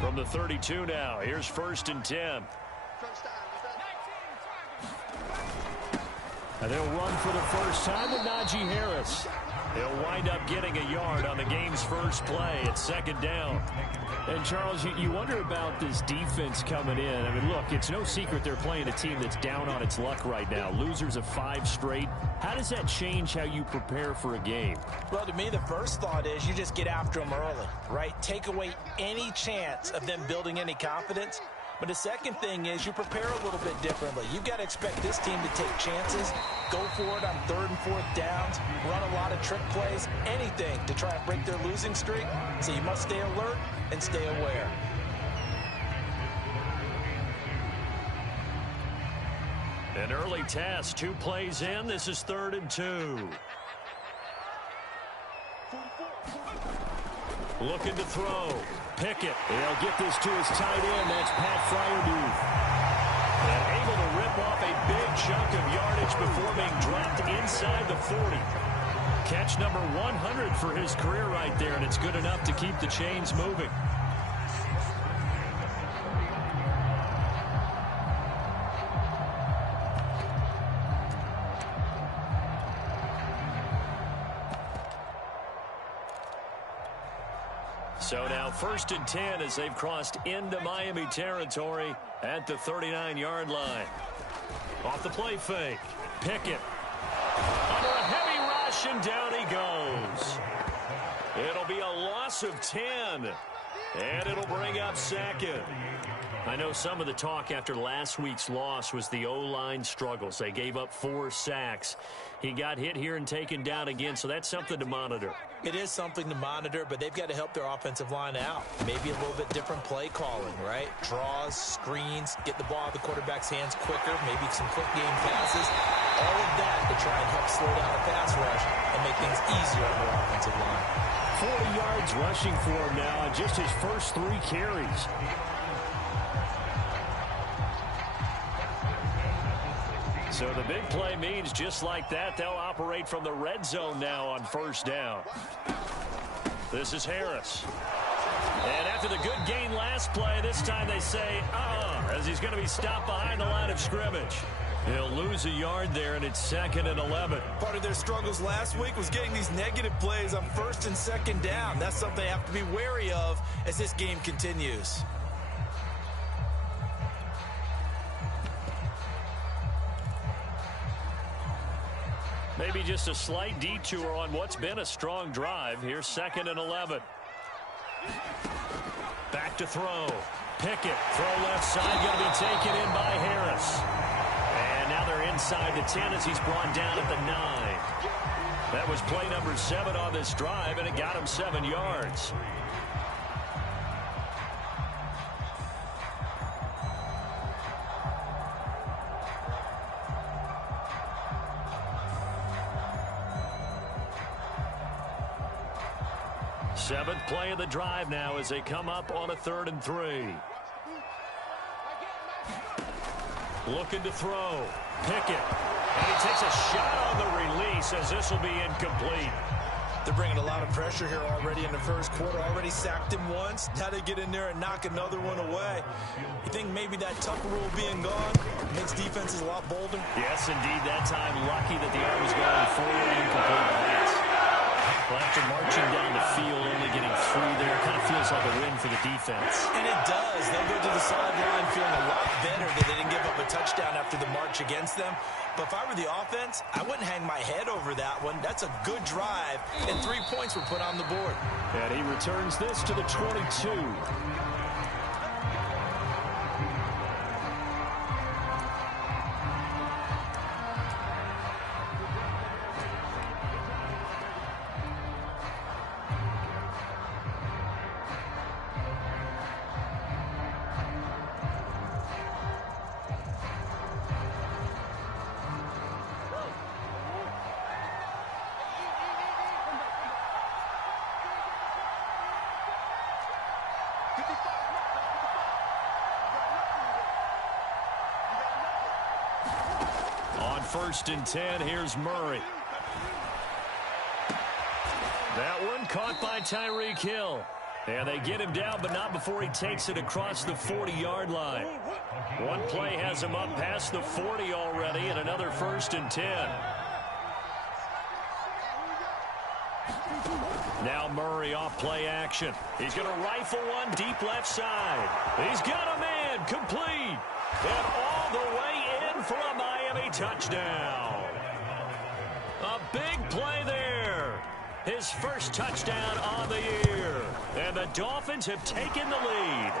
From the 32 now, here's 1st and 10. And they'll run for the first time with Najee Harris. He'll wind up getting a yard on the game's first play at 2nd down. And, Charles, you wonder about this defense coming in. I mean, look, it's no secret they're playing a team that's down on its luck right now. Losers of 5 straight. How does that change how you prepare for a game? Well, to me, the first thought is you just get after them early, right? Take away any chance of them building any confidence. But the second thing is you prepare a little bit differently. You've got to expect this team to take chances, go for it on 3rd and 4th downs, run a lot of trick plays, anything to try and break their losing streak. So you must stay alert and stay aware. An early test, 2 plays in. This is 3rd and 2. Looking to throw. Pickett. He'll get this to his tight end. That's Pat Fryermuth. And able to rip off a big chunk of yardage before being dropped inside the 40. Catch number 100 for his career right there, and it's good enough to keep the chains moving. So now 1st and 10 as they've crossed into Miami territory at the 39-yard line. Off the play fake. Pickett. Under a heavy rush, and down he goes. It'll be a loss of 10. And it'll bring up 2nd. I know some of the talk after last week's loss was the O-line struggles. They gave up 4 sacks. He got hit here and taken down again, so that's something to monitor. It is something to monitor, but they've got to help their offensive line out. Maybe a little bit different play calling, right? Draws, screens, get the ball out of the quarterback's hands quicker, maybe some quick game passes. All of that to try and help slow down the pass rush and make things easier on their offensive line. 40 yards rushing for him now on just his first 3 carries. So the big play means just like that, they'll operate from the red zone now on 1st down. This is Harris. And after the good gain last play, this time they say, as he's going to be stopped behind the line of scrimmage. He'll lose a yard there, and it's 2nd and 11. Part of their struggles last week was getting these negative plays on 1st and 2nd down. That's something they have to be wary of as this game continues. Maybe just a slight detour on what's been a strong drive. Here's 2nd and 11. Back to throw. Pickett, throw left side, going to be taken in by Harris. And now they're inside the 10 as he's brought down at the 9. That was play number 7 on this drive, and it got him 7 yards. Seventh play of the drive now as they come up on a 3rd and 3. Looking to throw. Pickett. And he takes a shot on the release as this will be incomplete. They're bringing a lot of pressure here already in the first quarter. Already sacked him once. Now they get in there and knock another one away. You think maybe that Tucker rule being gone makes defenses a lot bolder? Yes, indeed. That time lucky that the arm was going forward. Incomplete pass. Well, after marching down the field, only getting 3 there, kind of feels like a win for the defense. And it does. They'll go to the sideline feeling a lot better that they didn't give up a touchdown after the march against them. But if I were the offense, I wouldn't hang my head over that one. That's a good drive, and 3 points were put on the board. And he returns this to the 22. On 1st and 10, here's Murray. That one caught by Tyreek Hill. And they get him down, but not before he takes it across the 40-yard line. One play has him up past the 40 already, and another 1st and 10. Now Murray off play action. He's going to rifle one deep left side. He's got a man complete. And all the way in for a Miami touchdown. A big play there. His first touchdown on the year. And the Dolphins have taken the lead.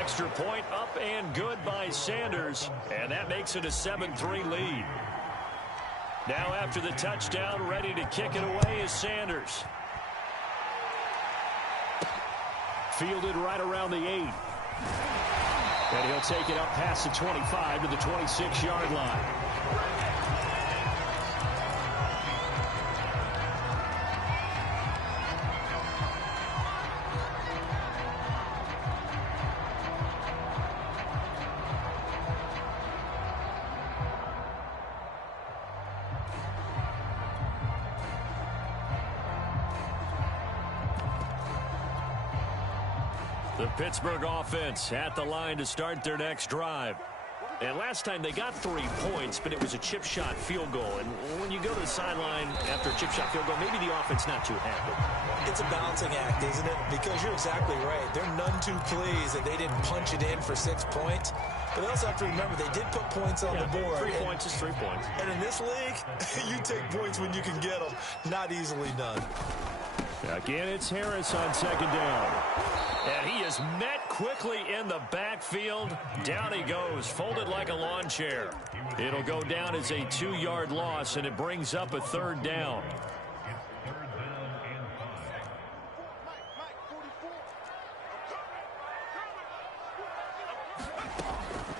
Extra point up and good by Sanders. And that makes it a 7-3 lead. Now after the touchdown, ready to kick it away is Sanders. Fielded right around the 8. And he'll take it up past the 25 to the 26-yard line. The Pittsburgh offense at the line to start their next drive. And last time they got 3 points, but it was a chip shot field goal. And when you go to the sideline after a chip shot field goal, maybe the offense not too happy. It's a balancing act, isn't it? Because you're exactly right. They're none too pleased that they didn't punch it in for 6 points. But they also have to remember they did put points on the board. 3 points is 3 points. And in this league, you take points when you can get them. Not easily done. Again, it's Harris on 2nd down. And he is met quickly in the backfield. Down he goes, folded like a lawn chair. It'll go down as a 2-yard loss, and it brings up a 3rd down.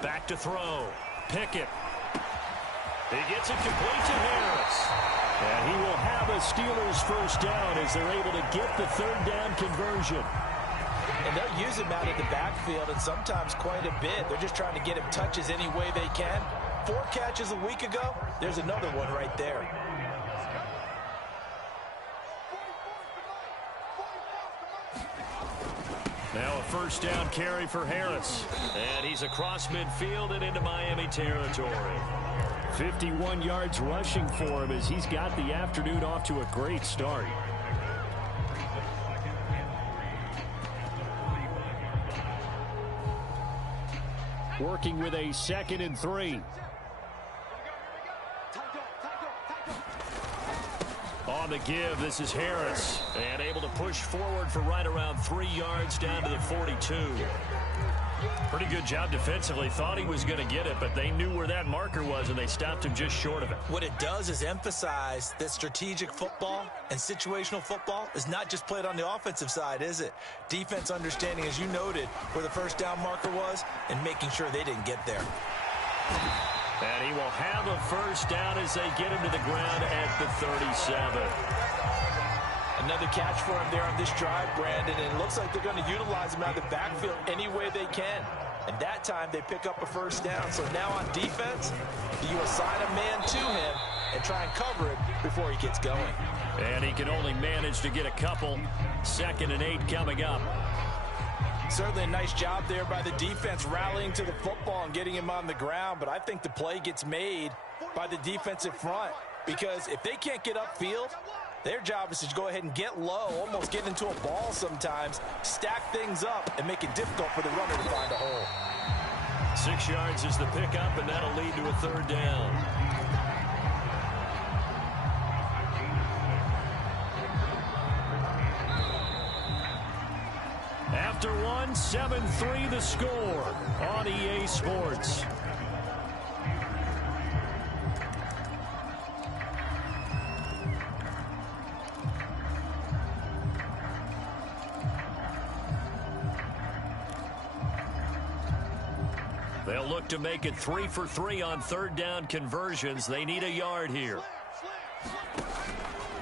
Back to throw. Pickett. He gets it complete to Harris. And he will have a Steelers 1st down as they're able to get the 3rd down conversion. And they'll use him out of the backfield, and sometimes quite a bit. They're just trying to get him touches any way they can. 4 catches a week ago. There's another one right there. Now a 1st down carry for Harris. And he's across midfield and into Miami territory. 51 yards rushing for him as he's got the afternoon off to a great start. Working with a 2nd and 3. On the give, this is Harris. And able to push forward for right around 3 yards down to the 42. Pretty good job defensively. Thought he was going to get it, but they knew where that marker was, and they stopped him just short of it. What it does is emphasize that strategic football and situational football is not just played on the offensive side, is it? Defense understanding, as you noted, where the 1st down marker was and making sure they didn't get there. And he will have a 1st down as they get him to the ground at the 37. Another catch for him there on this drive, Brandon, and it looks like they're going to utilize him out of the backfield any way they can. And that time they pick up a 1st down. So now on defense, do you assign a man to him and try and cover it before he gets going? And he can only manage to get a couple. 2nd and 8 coming up. Certainly a nice job there by the defense rallying to the football and getting him on the ground. But I think the play gets made by the defensive front, because if they can't get upfield, their job is to go ahead and get low, almost get into a ball sometimes, stack things up, and make it difficult for the runner to find a hole. 6 yards is the pickup, and that'll lead to a 3rd down. After one, 7-3 the score on EA Sports. They'll look to make it 3 for 3 on 3rd down conversions. They need a yard here.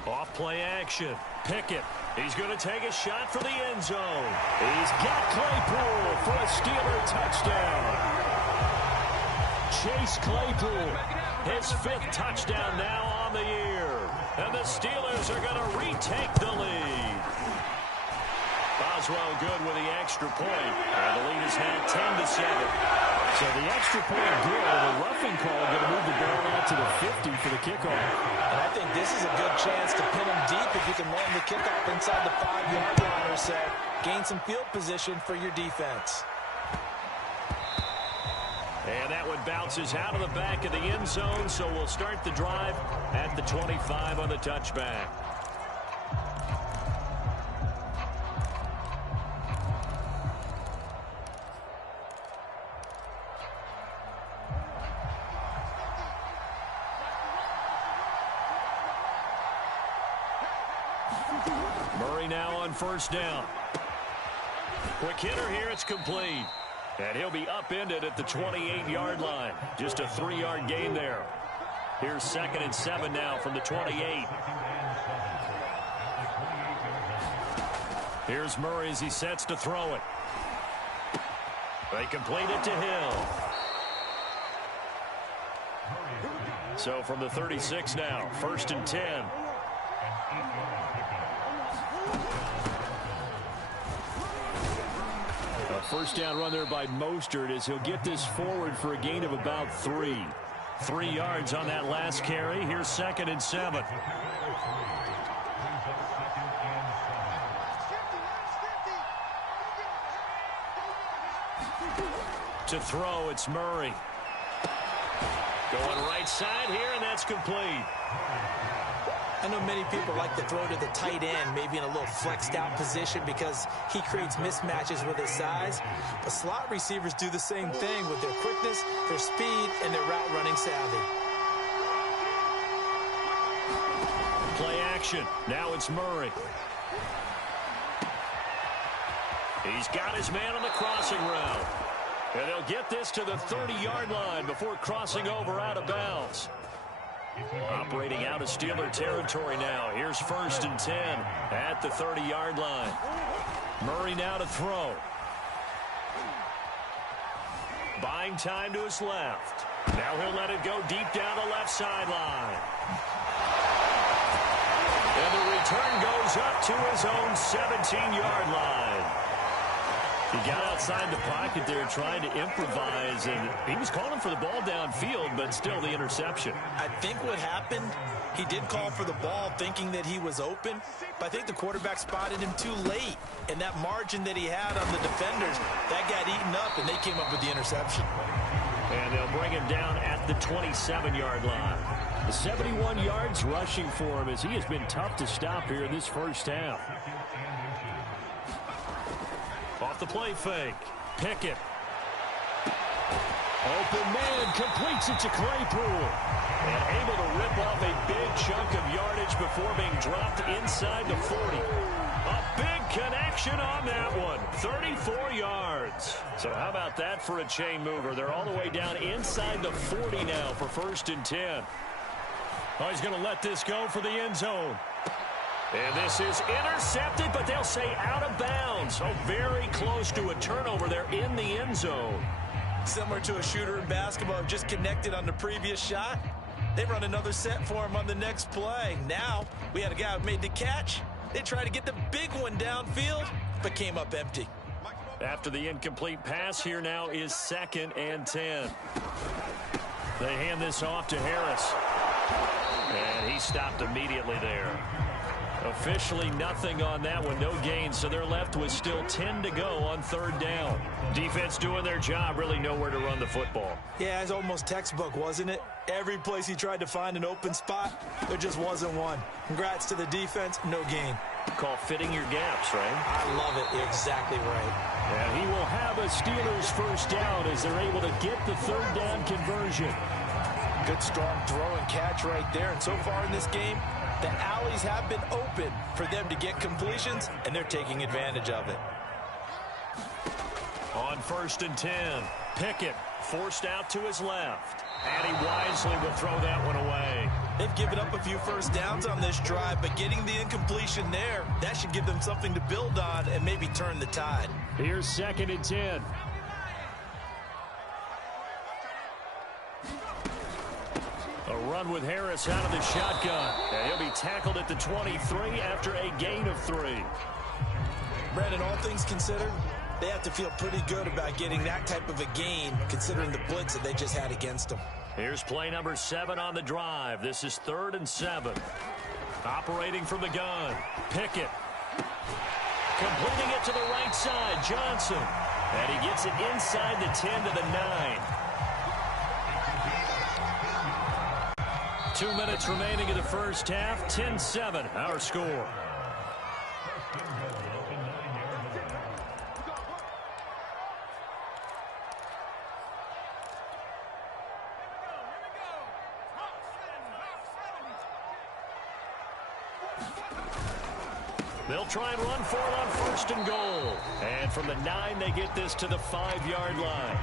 Off play action. Pickett. He's going to take a shot for the end zone. He's got Claypool for a Steeler touchdown. Chase Claypool, his 5th touchdown now on the year. And the Steelers are going to retake the lead. That's well good with the extra point. And the lead is now 10-7. So the extra point good, and the roughing call going to move the ball out to the 50 for the kickoff. And I think this is a good chance to pin him deep if you can land the kickoff inside the 5-yard line or so. Gain some field position for your defense. And that one bounces out of the back of the end zone, so we'll start the drive at the 25 on the touchback. Murray now on first down. Quick hitter here, it's complete. And he'll be upended at the 28-yard line. Just a 3-yard gain there. Here's 2nd and 7 now from the 28. Here's Murray as he sets to throw it. They complete it to Hill. So from the 36 now, 1st and 10. A first down run there by Mostert as he'll get this forward for a gain of about 3. 3 yards on that last carry. Here's 2nd and 7. To throw, it's Murray. Going right side here, and that's complete. I know many people like to throw to the tight end, maybe in a little flexed out position because he creates mismatches with his size. But slot receivers do the same thing with their quickness, their speed, and their route running savvy. Play action. Now it's Murray. He's got his man on the crossing route. And they'll get this to the 30-yard line before crossing over out of bounds. Operating out of Steeler territory now. Here's 1st and 10 at the 30-yard line. Murray now to throw. Buying time to his left. Now he'll let it go deep down the left sideline. And the return goes up to his own 17-yard line. He got outside the pocket there trying to improvise, and he was calling for the ball downfield, but still the interception. I think what happened, he did call for the ball thinking that he was open, but I think the quarterback spotted him too late, and that margin that he had on the defenders, that got eaten up, and they came up with the interception. And they'll bring him down at the 27-yard line. The 71 yards rushing for him as he has been tough to stop here in this first half. Off the play fake. Pickett. Open man completes it to Claypool. And able to rip off a big chunk of yardage before being dropped inside the 40. A big connection on that one. 34 yards. So how about that for a chain mover? They're all the way down inside the 40 now for 1st and 10. Oh, he's going to let this go for the end zone. And this is intercepted, but they'll say out of bounds. Oh, very close to a turnover there in the end zone. Similar to a shooter in basketball, just connected on the previous shot. They run another set for him on the next play. Now, we had a guy who made the catch. They tried to get the big one downfield, but came up empty. After the incomplete pass, here now is 2nd and 10. They hand this off to Harris. And he stopped immediately there. Officially nothing on that one, no gain, so they're left with still 10 to go on 3rd down. Defense doing their job, really nowhere to run the football. Yeah, it's almost textbook, wasn't it? Every place he tried to find an open spot, there just wasn't one. Congrats to the defense, no gain. Call fitting your gaps, right? I love it, you're exactly right. And he will have a Steelers first down as they're able to get the 3rd down conversion. Good strong throw and catch right there, and so far in this game, the alleys have been open for them to get completions, and they're taking advantage of it. On 1st and 10, Pickett forced out to his left. And he wisely will throw that one away. They've given up a few first downs on this drive, but getting the incompletion there, that should give them something to build on and maybe turn the tide. Here's 2nd and 10. A run with Harris out of the shotgun. And he'll be tackled at the 23 after a gain of 3. Brandon, all things considered, they have to feel pretty good about getting that type of a gain, considering the blitz that they just had against them. Here's play number 7 on the drive. This is 3rd and 7. Operating from the gun. Pickett. Completing it to the right side. Johnson. And he gets it inside the 10 to the 9. 2 minutes remaining in the first half. 10-7, our score. They'll try and run for it on 1st and goal. And from the 9, they get this to the 5-yard line.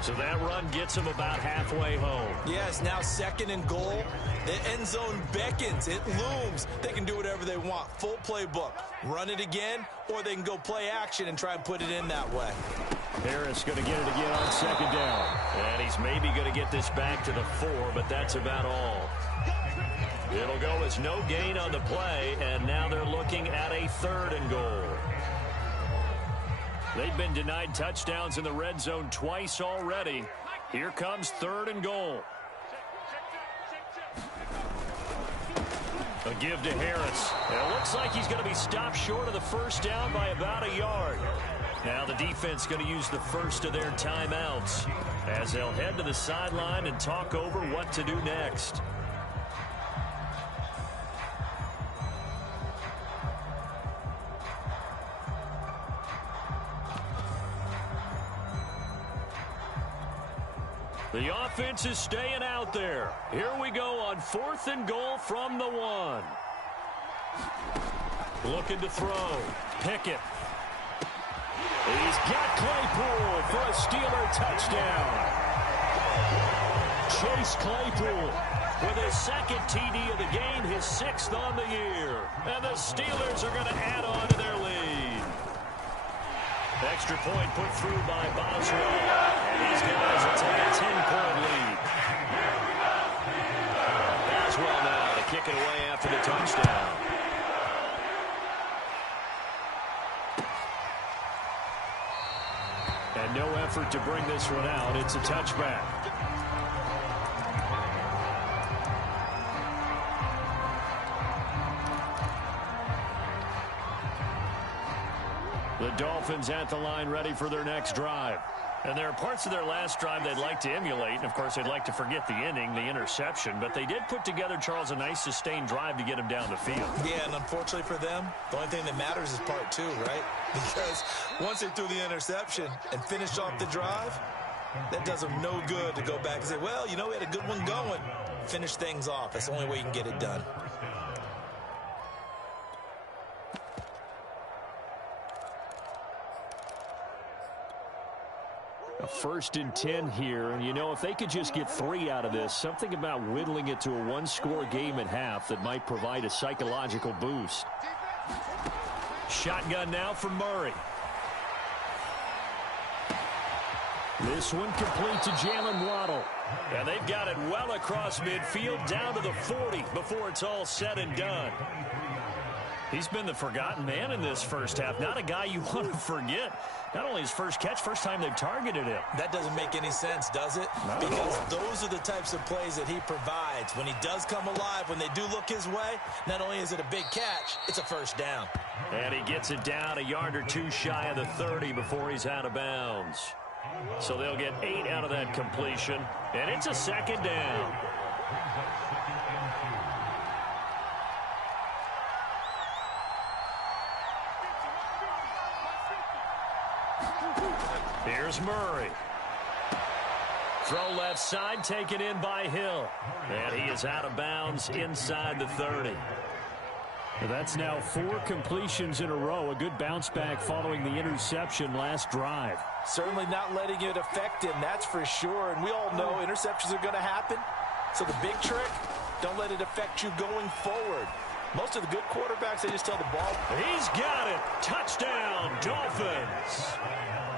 So that run gets them about halfway home. Yes, now 2nd and goal. The end zone beckons. It looms. They can do whatever they want. Full playbook. Run it again, or they can go play action and try and put it in that way. Harris going to get it again on 2nd down. And he's maybe going to get this back to the 4, but that's about all. It'll go as no gain on the play, and now they're looking at a 3rd and goal. They've been denied touchdowns in the red zone twice already. Here comes 3rd and goal. A give to Harris. It looks like he's going to be stopped short of the 1st down by about a yard. Now the defense going to use the first of their timeouts as they'll head to the sideline and talk over what to do next. The offense is staying out there. Here we go on 4th and goal from the 1. Looking to throw. Pickett. He's got Claypool for a Steeler touchdown. Chase Claypool with his 2nd TD of the game, his 6th on the year. And the Steelers are going to add on to their lead. Extra point put through by Boswell. And these guys will take a 10-point lead. Boswell now to kick it away after the touchdown. And no effort to bring this one out. It's a touchback. The Dolphins at the line ready for their next drive. And there are parts of their last drive they'd like to emulate. And, of course, they'd like to forget the inning, the interception. But they did put together, Charles, a nice sustained drive to get him down the field. Yeah, and unfortunately for them, the only thing that matters is part 2, right? Because once they threw the interception and finished off the drive, that does them no good to go back and say, well, you know, we had a good one going. Finish things off. That's the only way you can get it done. A 1st and 10 here, and you know, if they could just get 3 out of this, something about whittling it to a 1-score game at half that might provide a psychological boost. Shotgun now for Murray. This one complete to Jalen Waddle. And they've got it well across midfield down to the 40 before it's all said and done. He's been the forgotten man in this first half. Not a guy you want to forget. Not only his first catch, first time they've targeted him. That doesn't make any sense, does it? Because those are the types of plays that he provides. When he does come alive, when they do look his way, not only is it a big catch, it's a 1st down. And he gets it down a yard or 2 shy of the 30 before he's out of bounds. So they'll get 8 out of that completion, and it's a 2nd down. Here's Murray. Throw left side, taken in by Hill. And he is out of bounds inside the 30. That's now 4 completions in a row. A good bounce back following the interception last drive. Certainly not letting it affect him, that's for sure. And we all know interceptions are going to happen. So the big trick, don't let it affect you going forward. Most of the good quarterbacks, they just tell the ball. He's got it. Touchdown, Dolphins.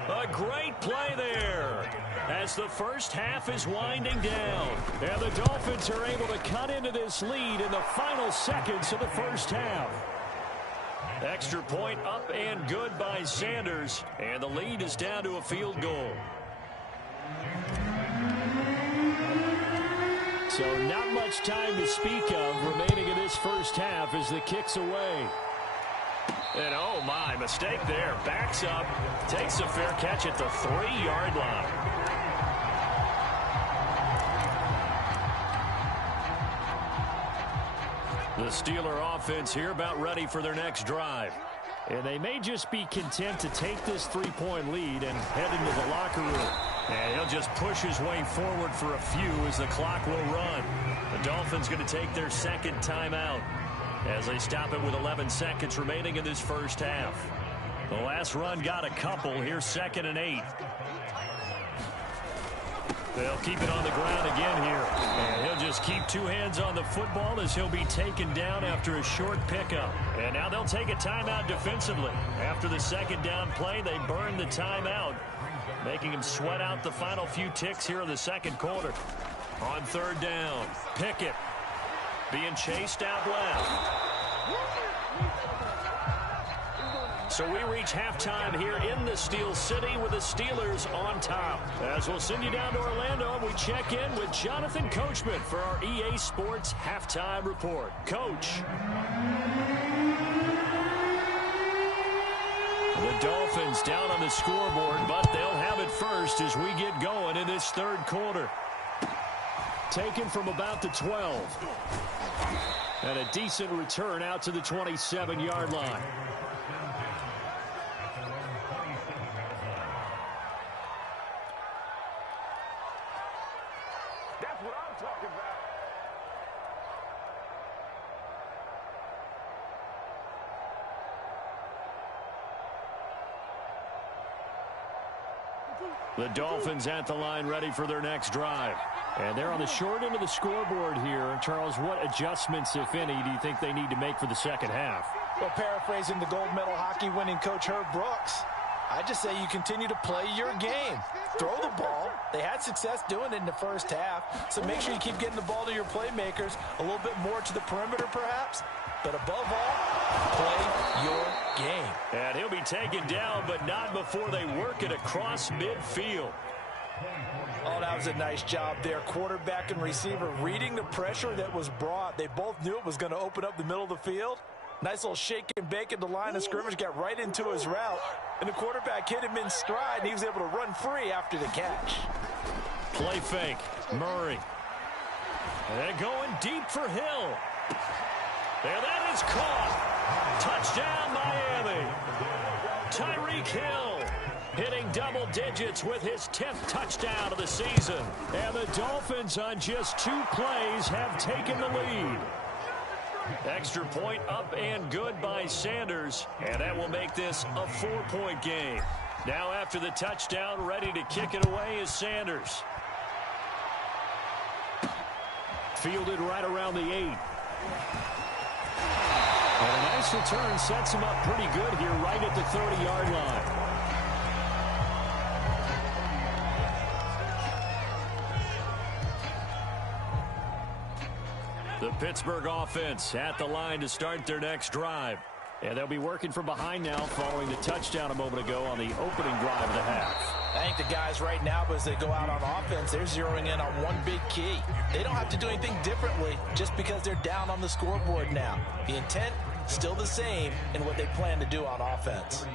A great play there as the first half is winding down. And the Dolphins are able to cut into this lead in the final seconds of the first half. Extra point up and good by Sanders, and the lead is down to a field goal. So not much time to speak of remaining in this first half as the kick's away. And oh my, mistake there. Backs up, takes a fair catch at the 3-yard line. The Steeler offense here about ready for their next drive. And they may just be content to take this 3-point lead and head into the locker room. And he'll just push his way forward for a few as the clock will run. The Dolphins going to take their second timeout as they stop it with 11 seconds remaining in this first half. The last run got a couple. Here's 2nd and 8. They'll keep it on the ground again here. And he'll just keep 2 hands on the football as he'll be taken down after a short pickup. And now they'll take a timeout defensively. After the second down play, they burn the timeout, making him sweat out the final few ticks here in the second quarter. On 3rd down, Pickett being chased out left. So we reach halftime here in the Steel City with the Steelers on top. As we'll send you down to Orlando, we check in with Jonathan Coachman for our EA Sports Halftime Report. Coach. The Dolphins down on the scoreboard, but they'll have it first as we get going in this third quarter. Taken from about the 12. And a decent return out to the 27-yard line. That's what I'm talking about. The Dolphins at the line ready for their next drive. And they're on the short end of the scoreboard here. Charles, what adjustments, if any, do you think they need to make for the second half? Well, paraphrasing the gold medal hockey winning coach Herb Brooks, I just say you continue to play your game. Throw the ball. They had success doing it in the first half, so make sure you keep getting the ball to your playmakers, a little bit more to the perimeter perhaps, but above all, play your game. And he'll be taken down, but not before they work it across midfield. Oh, that was a nice job there. Quarterback and receiver reading the pressure that was brought. They both knew it was going to open up the middle of the field. Nice little shake and bake at the line of scrimmage, got right into his route. And the quarterback hit him in stride, and he was able to run free after the catch. Play fake. Murray. And they're going deep for Hill. And that is caught. Touchdown, Miami. Tyreek Hill hitting double digits with his 10th touchdown of the season. And the Dolphins on just 2 plays have taken the lead. Extra point up and good by Sanders. And that will make this a 4-point game. Now after the touchdown, ready to kick it away is Sanders. Fielded right around the 8. And a nice return sets him up pretty good here right at the 30-yard line. The Pittsburgh offense at the line to start their next drive. And they'll be working from behind now following the touchdown a moment ago on the opening drive of the half. I think the guys right now, as they go out on offense, they're zeroing in on one big key. They don't have to do anything differently just because they're down on the scoreboard now. The intent, still the same in what they plan to do on offense.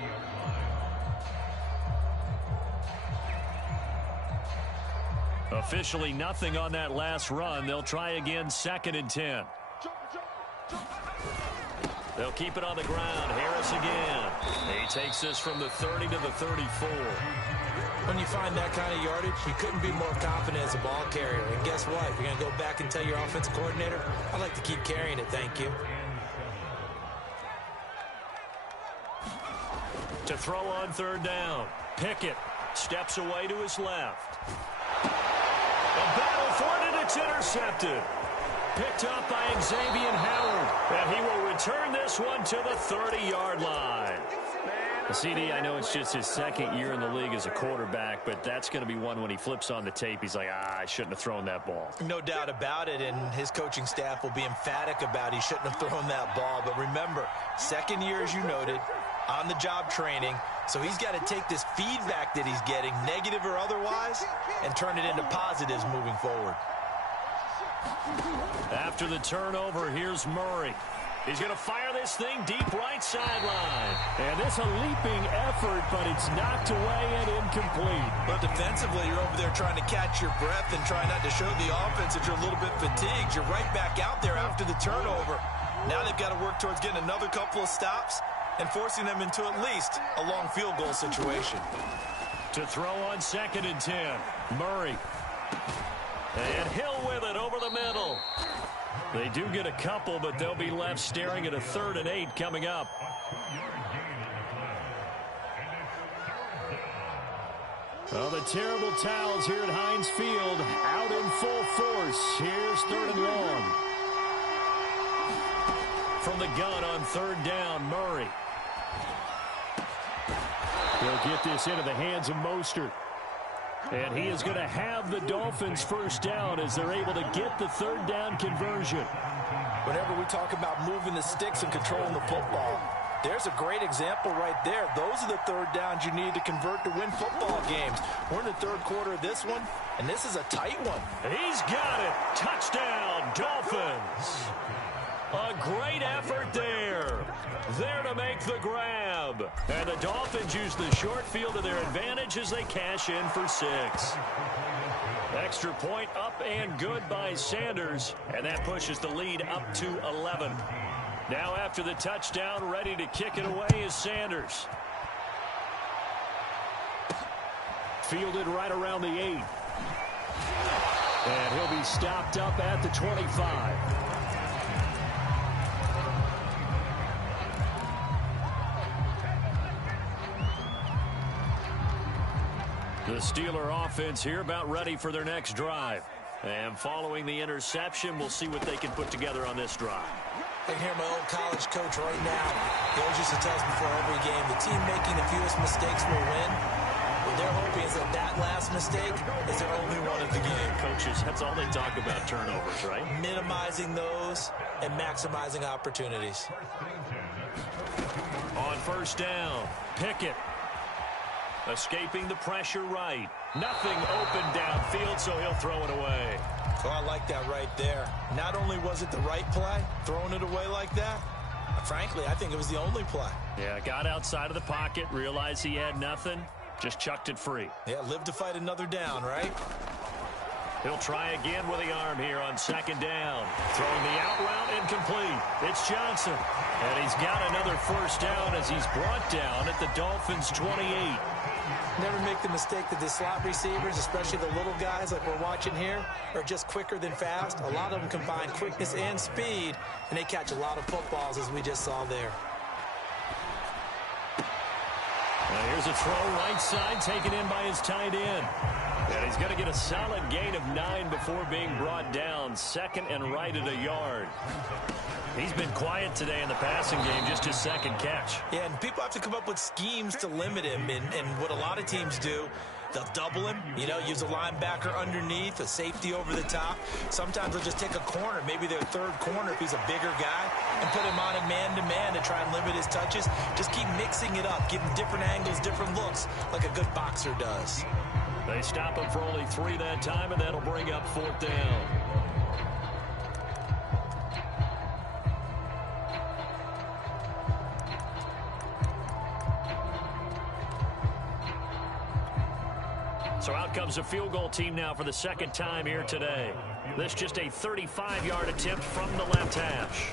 Officially nothing on that last run. They'll try again, 2nd and 10. They'll keep it on the ground. Harris again. He takes this from the 30 to the 34. When you find that kind of yardage, you couldn't be more confident as a ball carrier. And guess what? You're going to go back and tell your offensive coordinator, I'd like to keep carrying it, thank you. To throw on 3rd down. Pickett steps away to his left. A battle for it, and it's intercepted. Picked up by Xavier Howard. And he will return this one to the 30-yard line. Man, CD, I know it's just his second year in the league as a quarterback, but that's going to be one when he flips on the tape, he's like, I shouldn't have thrown that ball. No doubt about it, and his coaching staff will be emphatic about he shouldn't have thrown that ball. But remember, second year, as you noted, on-the-job training, so he's got to take this feedback that he's getting, negative or otherwise, and turn it into positives moving forward. After the turnover, here's Murray. He's going to fire this thing deep right sideline. And this a leaping effort, but it's knocked away and incomplete. But defensively, you're over there trying to catch your breath and try not to show the offense that you're a little bit fatigued. You're right back out there after the turnover. Now they've got to work towards getting another couple of stops and forcing them into at least a long field goal situation. To throw on 2nd and 10, Murray. And Hill with it over the middle. They do get a couple, but they'll be left staring at a 3rd and 8 coming up. Well, the terrible towels here at Heinz Field out in full force. Here's 3rd and long. From the gun on 3rd down, Murray. He'll get this into the hands of Mostert. And he is going to have the Dolphins first down as they're able to get the 3rd down conversion. Whenever we talk about moving the sticks and controlling the football, there's a great example right there. Those are the 3rd downs you need to convert to win football games. We're in the 3rd quarter of this one, and this is a tight one. He's got it. Touchdown, Dolphins. A great effort there. There to make the grab. And the Dolphins use the short field to their advantage as they cash in for 6. Extra point up and good by Sanders. And that pushes the lead up to 11. Now after the touchdown, ready to kick it away is Sanders. Fielded right around the 8. And he'll be stopped up at the 25. The Steeler offense here about ready for their next drive. And following the interception, we'll see what they can put together on this drive. I can hear my old college coach right now. He always used to tell us before every game, the team making the fewest mistakes will win. What they're hoping is that last mistake is their only one of the game. Coaches, that's all they talk about, turnovers, right? Minimizing those and maximizing opportunities. On 1st down, Pickett. Escaping the pressure right. Nothing open downfield, so he'll throw it away. Oh, I like that right there. Not only was it the right play, throwing it away like that, frankly, I think it was the only play. Yeah, got outside of the pocket, realized he had nothing, just chucked it free. Yeah, live to fight another down, right? He'll try again with the arm here on 2nd down. Throwing the out route incomplete. It's Johnson. And he's got another 1st down as he's brought down at the Dolphins' 28. Never make the mistake that the slot receivers, especially the little guys like we're watching here, are just quicker than fast. A lot of them combine quickness and speed, and they catch a lot of footballs, as we just saw there. Here's a throw right side taken in by his tight end. And he's going to get a solid gain of 9 before being brought down. 2nd and right at a yard. He's been quiet today in the passing game, just his 2nd catch. Yeah, and people have to come up with schemes to limit him. And what a lot of teams do, they'll double him, use a linebacker underneath, a safety over the top. Sometimes they'll just take a corner, maybe their 3rd corner if he's a bigger guy, and put him on a man-to-man to try and limit his touches. Just keep mixing it up, give him different angles, different looks, like a good boxer does. They stop him for only 3 that time, and that'll bring up 4th down. So out comes a field goal team now for the 2nd time here today. This just a 35-yard attempt from the left hash.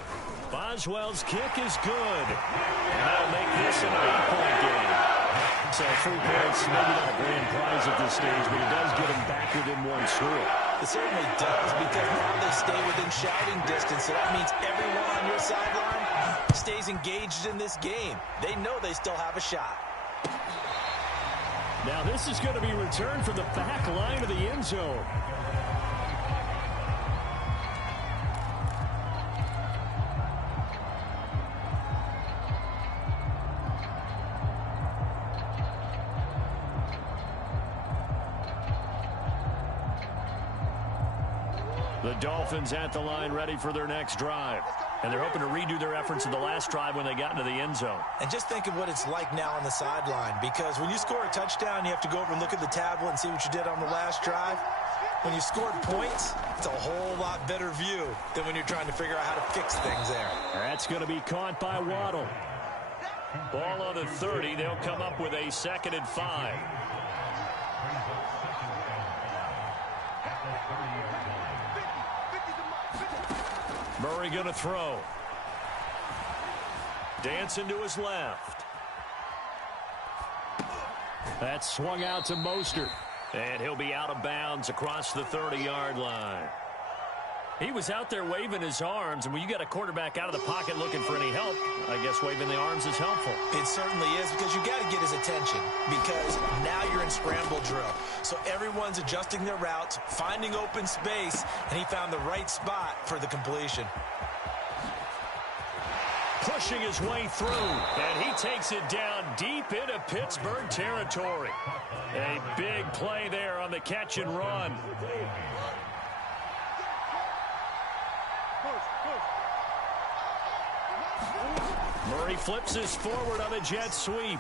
Boswell's kick is good. And that'll make this an 8-point game. So 3 points, maybe not a grand prize at this stage, but it does get them back within 1 score. It certainly does, because now they stay within shouting distance, so that means everyone on your sideline stays engaged in this game. They know they still have a shot. Now this is going to be returned from the back line of the end zone. The Dolphins at the line ready for their next drive. And they're hoping to redo their efforts in the last drive when they got into the end zone. And just think of what it's like now on the sideline, because when you score a touchdown, you have to go over and look at the tablet and see what you did on the last drive. When you scored points, it's a whole lot better view than when you're trying to figure out how to fix things there. That's going to be caught by Waddle. Ball on the 30. They'll come up with a 2nd and 5. Murray going to throw. Dancing to his left. That's swung out to Mostert. And he'll be out of bounds across the 30-yard line. He was out there waving his arms, and when you got a quarterback out of the pocket looking for any help, I guess waving the arms is helpful. It certainly is, because you got to get his attention, because now you're in scramble drill. So everyone's adjusting their routes, finding open space, and he found the right spot for the completion. Pushing his way through, and he takes it down deep into Pittsburgh territory. A big play there on the catch and run. Murray flips this forward on a jet sweep.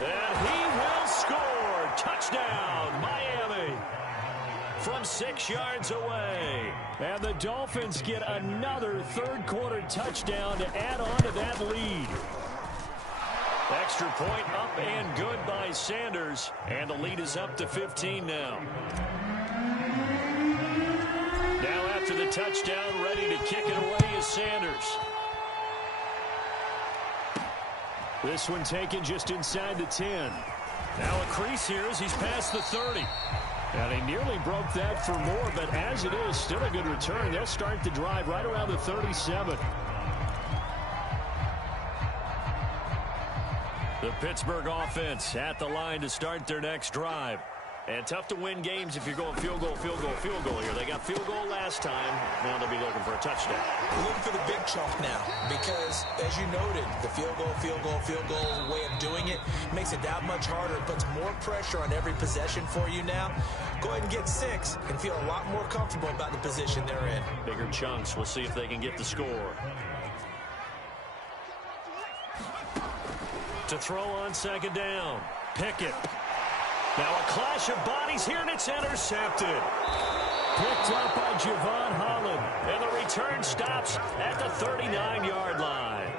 And he will score. Touchdown, Miami. From 6 yards away. And the Dolphins get another third-quarter touchdown to add on to that lead. Extra point up and good by Sanders. And the lead is up to 15 now. Now after the touchdown, ready to kick it away is Sanders. This one taken just inside the 10. Now a crease here as he's past the 30. And he nearly broke that for more, but as it is, still a good return. They'll start the drive right around the 37. The Pittsburgh offense at the line to start their next drive. And tough to win games if you're going field goal, field goal, field goal here. They got field goal last time. Now they'll be looking for a touchdown. We're looking for the big chunk now, because, as you noted, the field goal way of doing it makes it that much harder. It puts more pressure on every possession for you now. Go ahead and get 6 and feel a lot more comfortable about the position they're in. Bigger chunks. We'll see if they can get the score. To throw on 2nd down. Pickett. Now a clash of bodies here, and it's intercepted. Picked up by Javon Holland. And the return stops at the 39-yard line.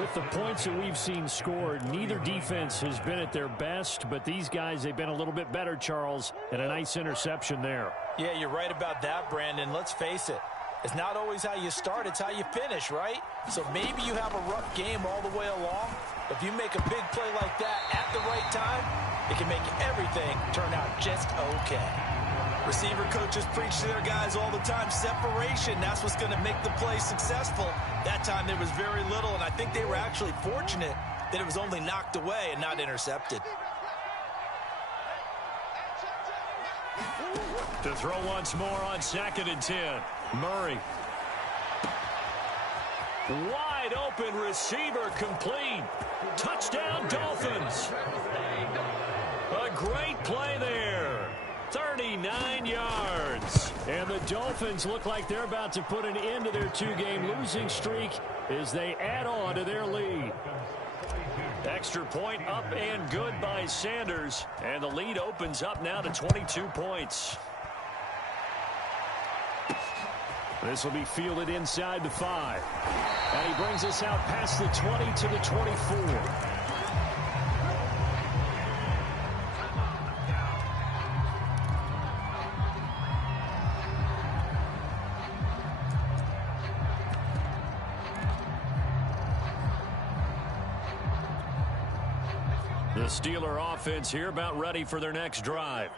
With the points that we've seen scored, neither defense has been at their best, but these guys, they've been a little bit better, Charles, and a nice interception there. Yeah, you're right about that, Brandon. Let's face it. It's not always how you start, it's how you finish, right? So maybe you have a rough game all the way along. If you make a big play like that at the right time, it can make everything turn out just okay. Receiver coaches preach to their guys all the time. Separation, that's what's going to make the play successful. That time there was very little, and I think they were actually fortunate that it was only knocked away and not intercepted. To throw once more on 2nd and 10. Murray. Wide open receiver complete. Touchdown Dolphins. A great play there. 39 yards. And the Dolphins look like they're about to put an end to their 2-game losing streak as they add on to their lead. Extra point up and good by Sanders. And the lead opens up now to 22 points. This will be fielded inside the 5. And he brings us out past the 20 to the 24. The Steeler offense here about ready for their next drive.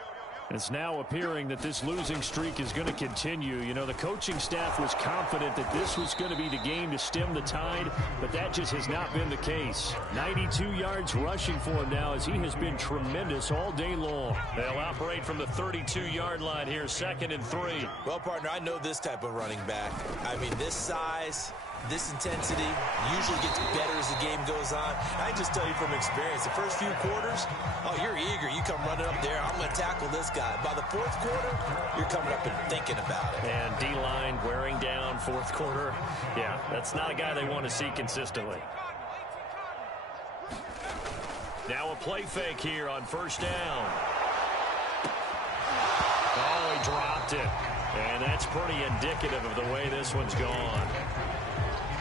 It's now appearing that this losing streak is going to continue. You know, the coaching staff was confident that this was going to be the game to stem the tide, but that just has not been the case. 92 yards rushing for him now as he has been tremendous all day long. They'll operate from the 32-yard line here, 2nd and 3. Well, partner, I know this type of running back. I mean, this size, This intensity usually gets better as the game goes on. I just tell you from experience, the first few quarters, oh, you're eager. You come running up there, I'm going to tackle this guy. By the fourth quarter, you're coming up and thinking about it. And D-line wearing down fourth quarter. Yeah, that's not a guy they want to see consistently. Now a play fake here on first down. Oh, he dropped it. And that's pretty indicative of the way this one's gone.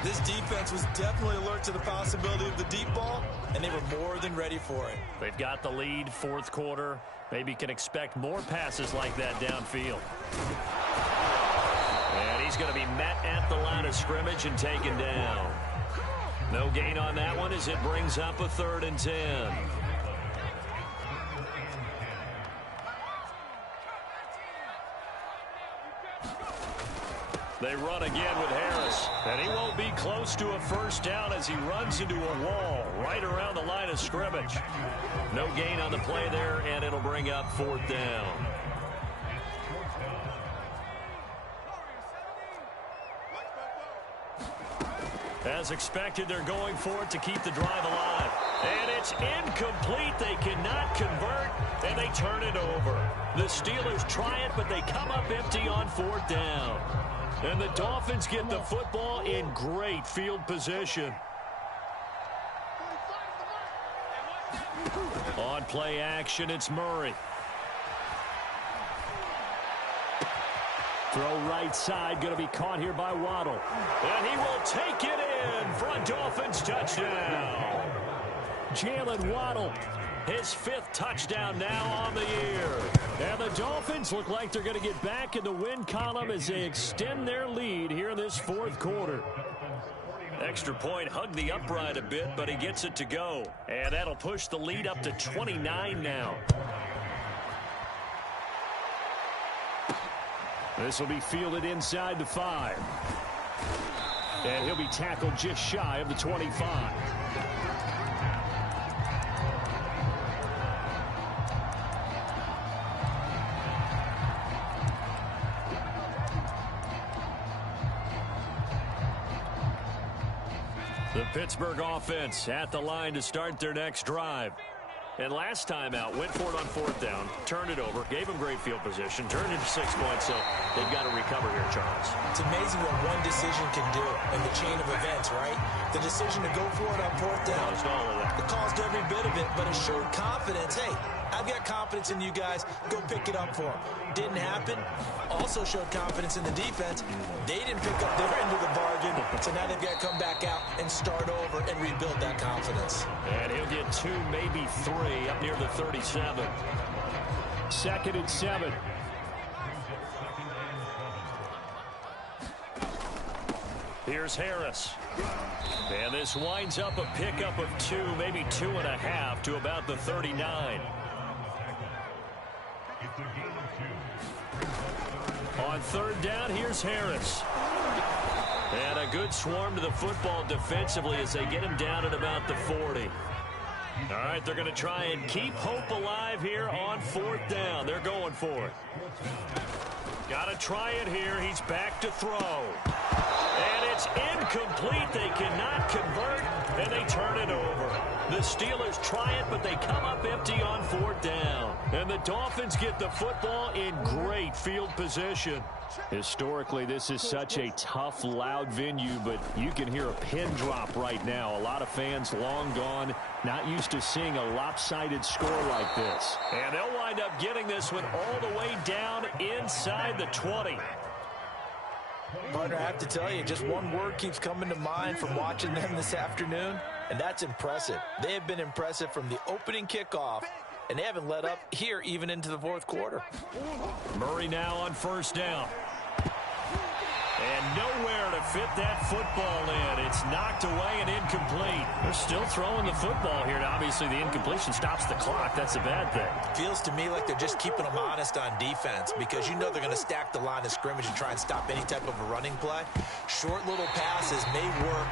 This defense was definitely alert to the possibility of the deep ball, and they were more than ready for it. They've got the lead, fourth quarter. Maybe can expect more passes like that downfield. And he's going to be met at the line of scrimmage and taken down. No gain on that one as it brings up a 3rd and 10. They run again with Harris, and he won't be close to a first down as he runs into a wall right around the line of scrimmage. No gain on the play there, and it'll bring up 4th down. As expected, they're going for it to keep the drive alive. And it's incomplete. They cannot convert, and they turn it over. The Steelers try it, but they come up empty on 4th down. And the Dolphins get the football in great field position. On play action, it's Murray. Throw right side, going to be caught here by Waddle. And he will take it in for a Dolphins touchdown. Jalen Waddle, his 5th touchdown now on the year. And the Dolphins look like they're going to get back in the win column as they extend their lead here in this 4th quarter. Extra point hugged the upright a bit, but he gets it to go. And that'll push the lead up to 29 now. This will be fielded inside the 5. And he'll be tackled just shy of the 25. The Pittsburgh offense at the line to start their next drive. And last time out, went for it on 4th down, turned it over, gave them great field position, turned it to 6 points, so they've got to recover here, Charles. It's amazing what one decision can do in the chain of events, right? The decision to go for it on 4th down. Caused all of that. It caused every bit of it, but it showed confidence. Hey, I've got confidence in you guys. Go pick it up for them. Didn't happen. Also showed confidence in the defense. They didn't pick up their end of the bargain, so now they've got to come back out and start over and rebuild that confidence. And he'll get 2, maybe 3 up near the 37. 2nd and 7. Here's Harris. And this winds up a pickup of 2, maybe 2.5 to about the 39. On 3rd down, here's Harris. And a good swarm to the football defensively as they get him down at about the 40. All right, they're going to try and keep hope alive here on 4th down. They're going for it. Got to try it here. He's back to throw. And it's incomplete. They cannot convert, and they turn it over. The Steelers try it, but they come up empty on 4th down. And the Dolphins get the football in great field position. Historically, this is such a tough, loud venue, but you can hear a pin drop right now. A lot of fans long gone, not used to seeing a lopsided score like this. And they'll wind up getting this one all the way down inside the 20. Partner, I have to tell you, just one word keeps coming to mind from watching them this afternoon, and that's impressive. They have been impressive from the opening kickoff, and they haven't let up here even into the 4th quarter. Murray now on 1st down. And nowhere to fit that football in. It's knocked away and incomplete. They're still throwing the football here. Now, obviously, the incompletion stops the clock. That's a bad thing. Feels to me like they're just keeping them honest on defense because you know they're going to stack the line of scrimmage and try and stop any type of a running play. Short little passes may work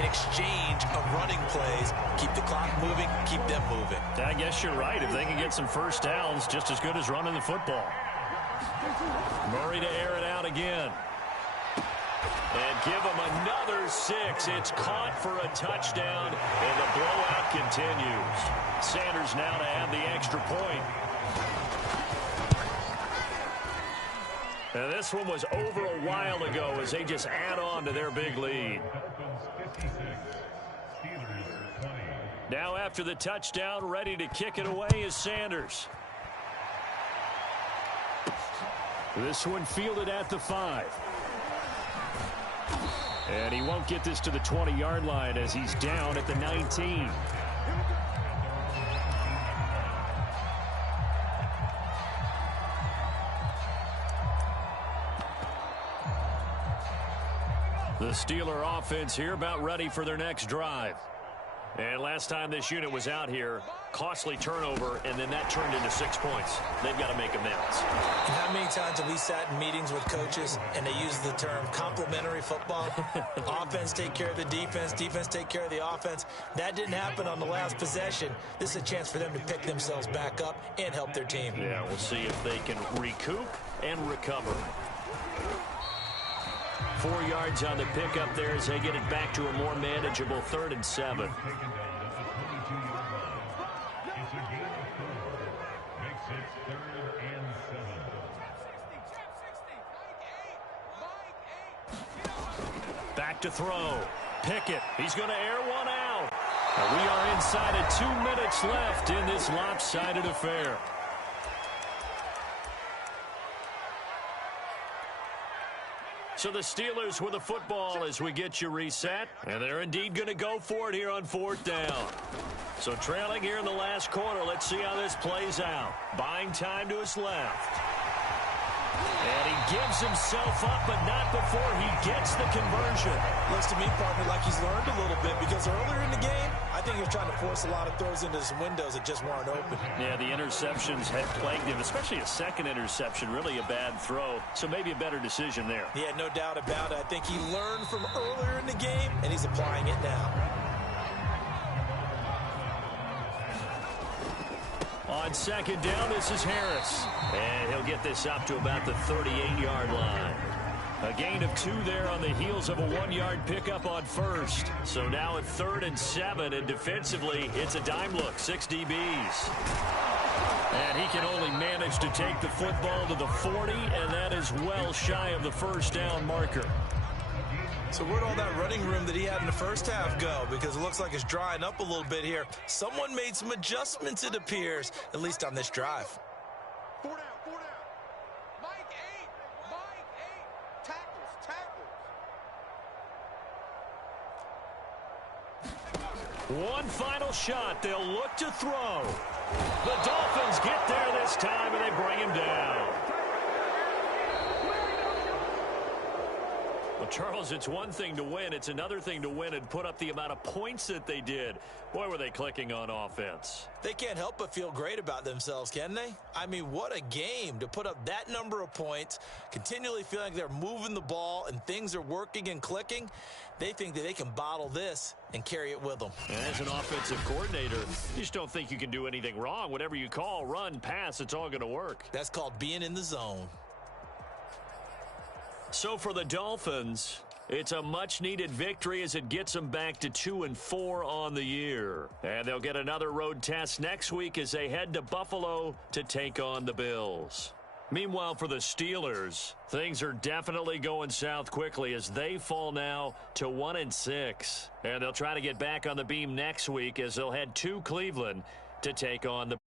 in exchange of running plays. Keep the clock moving, keep them moving. I guess you're right. If they can get some first downs, just as good as running the football. Murray to air it out again. And give him another number 6. It's caught for a touchdown, and the blowout continues. Sanders now to add the extra point. And this one was over a while ago as they just add on to their big lead. Now after the touchdown, ready to kick it away is Sanders. This one fielded at the 5. And he won't get this to the 20-yard line as he's down at the 19. The Steeler offense here about ready for their next drive. And last time this unit was out here, costly turnover, and then that turned into 6 points. They've got to make amends. And how many times have we sat in meetings with coaches and they use the term complementary football? Offense take care of the defense, defense take care of the offense. That didn't happen on the last possession. This is a chance for them to pick themselves back up and help their team. Yeah, we'll see if they can recoup and recover. 4 yards on the pickup there as they get it back to a more manageable 3rd and 7. Back to throw. Pickett. He's going to air one out. And we are inside of 2 minutes left in this lopsided affair. So the Steelers with the football as we get you reset. And they're indeed going to go for it here on 4th down. So trailing here in the last quarter. Let's see how this plays out. Buying time to his left. And he gives himself up, but not before he gets the conversion. Looks to me, partner, like he's learned a little bit because earlier in the game, I think he was trying to force a lot of throws into some windows that just weren't open. Yeah, the interceptions had plagued him, especially a second interception, really a bad throw. So maybe a better decision there. Yeah, no doubt about it. I think he learned from earlier in the game, and he's applying it now. On 2nd down, this is Harris. And he'll get this up to about the 38-yard line. A gain of 2 there on the heels of a 1-yard pickup on 1st. So now at 3rd and 7, and defensively, it's a dime look, 6 DBs. And he can only manage to take the football to the 40, and that is well shy of the 1st down marker. So where'd all that running room that he had in the first half go? Because it looks like it's drying up a little bit here. Someone made some adjustments, it appears, at least on this drive. 4 down, 4 down. Mike 8. Tackles. One final shot. They'll look to throw. The Dolphins get there this time, and they bring him down. Well, Charles, it's one thing to win. It's another thing to win and put up the amount of points that they did. Boy, were they clicking on offense. They can't help but feel great about themselves, can they? I mean, what a game to put up that number of points, continually feeling like they're moving the ball and things are working and clicking. They think that they can bottle this and carry it with them. And as an offensive coordinator, you just don't think you can do anything wrong. Whatever you call, run, pass, it's all going to work. That's called being in the zone. So for the Dolphins, it's a much-needed victory as it gets them back to 2-4 on the year. And they'll get another road test next week as they head to Buffalo to take on the Bills. Meanwhile, for the Steelers, things are definitely going south quickly as they fall now to 1-6. And they'll try to get back on the beam next week as they'll head to Cleveland to take on the